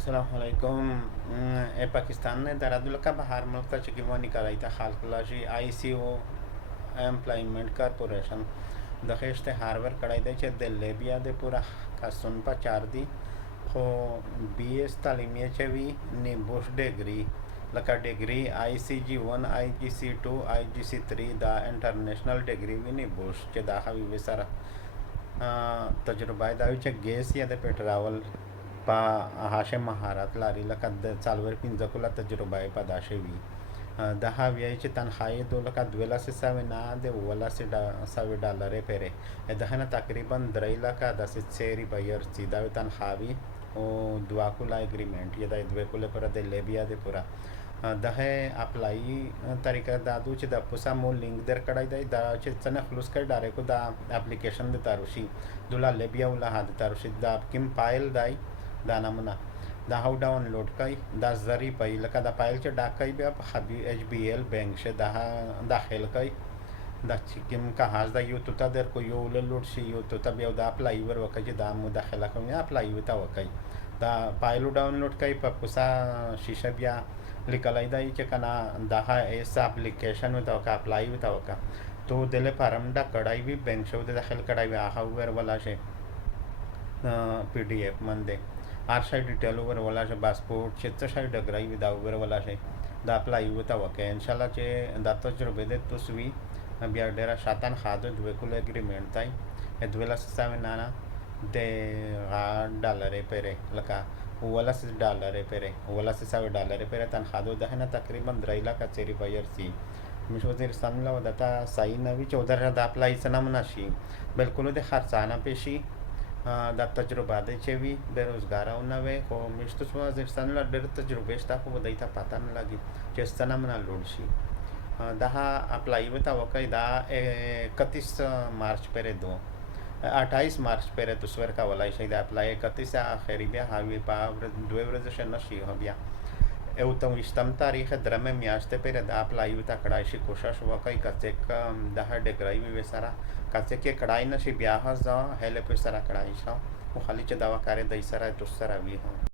السلام علیکم. پاکستان نے درادلکا بہار ملک تا چکی وہ نکالی تا خالق لاشی آئی سی او امپلائمنٹ کارپوریشن دخیشت ہارور کڑائی دے چے دے لیبیا دے پورا کسن پا چار دی خو بی ایس تعلیمی چوی نیبوش ڈگری لکا ڈگری آئی سی جی 1 آئی جی سی 2 آئی جی سی 3 دا انٹرنیشنل ڈگری وی نیبوش چے دا خوی وی سر تجربہ داوی چے گیس یا دے پیٹراول پا هاشه مهارت لري لکه د څلور پنځه کاله تجربه یې په دا شوي د هغې چې تنخواهی دو لکه 1200 نه د 1200 ډالرې پرې د هغه تقریبا 3 لکه داسې څیری به یرڅي دا تنخواهی او 2 کاله اګریمنټ یا د 2 کاله پر د لیبیا د پورا د اپلائی طریقه دادو چې د پوسا مو لینک در کړای دی دا چې څنګه خلاص کړي ډایرکټ دا اپلیکیشن د تاروشي دولا لیبیا ولا هدا تاروشي دا کوم فایل دی دا نمونه دا هاو ډاونلوډ کړئ دا ذریعے په لکه دا فایل چې ډاک کوي بیا په ایچ بی ایل بینک شه دا داخل کړئ دا چې کوم کا هاز دا یو تو در کو یو لوډ شي یو تو بیا دا اپلائی ور وکړي چې دا مداخله کوي اپلائی وتا وکړي دا فایل ډاونلوډ کړئ په پوسا شیشه بیا لیکلای دی چې کنه دا ایس اپلیکیشن وتا وکړه اپلائی وتا وکړه تو دله فارم دا کړای وی بینک شو د داخل کړای وی هغه ور ولا شي پی ڈی ایف منده هر شای ډیټیل ور ولا شه پاسپورت چې څه شای ډګرای وی دا ور ولا شه دا اپلائی وتا وکه ان شاء الله چې دا تجربه دې تاسو وی بیا ډیره شاتن خاطر دوه کول اګریمنٹ تای $12 نه د ډالر پره لکه $12 پره $12 پره تنخواه ده نه تقریبا 3 لک چری بایر سی مش وزیرستان له ودتا صحیح نه وی 14 دا اپلائی سنم نشي بالکل د خرڅانه پېشي دا تجربه ده چې وی بیروزګارونه وي خو مشته وزیرستان له ډېر تجربه شته خو دای ته پاتہ نه لګي چې ستنه من لوډ شي دا اپلائی وتا وکای دا 31 مارچ پره 28 مارچ پره تو سور کا ولای شي دا اپلائی 31 اخری بیا هاوی په 2 ورځې شنه شي بیا او ته وشتم تاریخ درمه میاشته پره دا اپلائی وتا کړای شي کوشش وکای کڅه کم د هډ ګرای وی سره کڅه کې کړای نشي بیا هزا هله په سره کړای شو خو خالی چې دا وکړې د سره تو سره وی